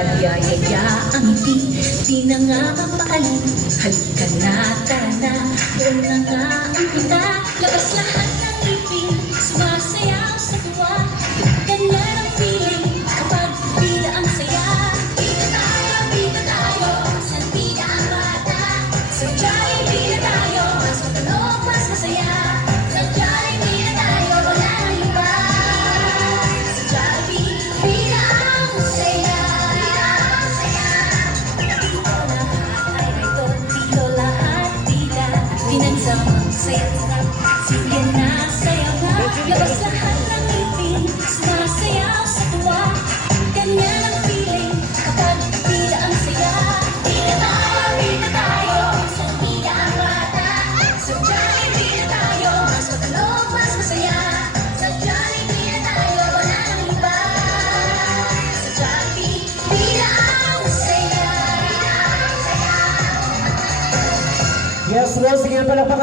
Nagyayaya ang di, di na nga mapalit Halika na, tara na, na nga ang kita Labas lahat. Saya't sarap, sige na, saya na. Labas lahat. Yes, Lord. Sige, palakpakan.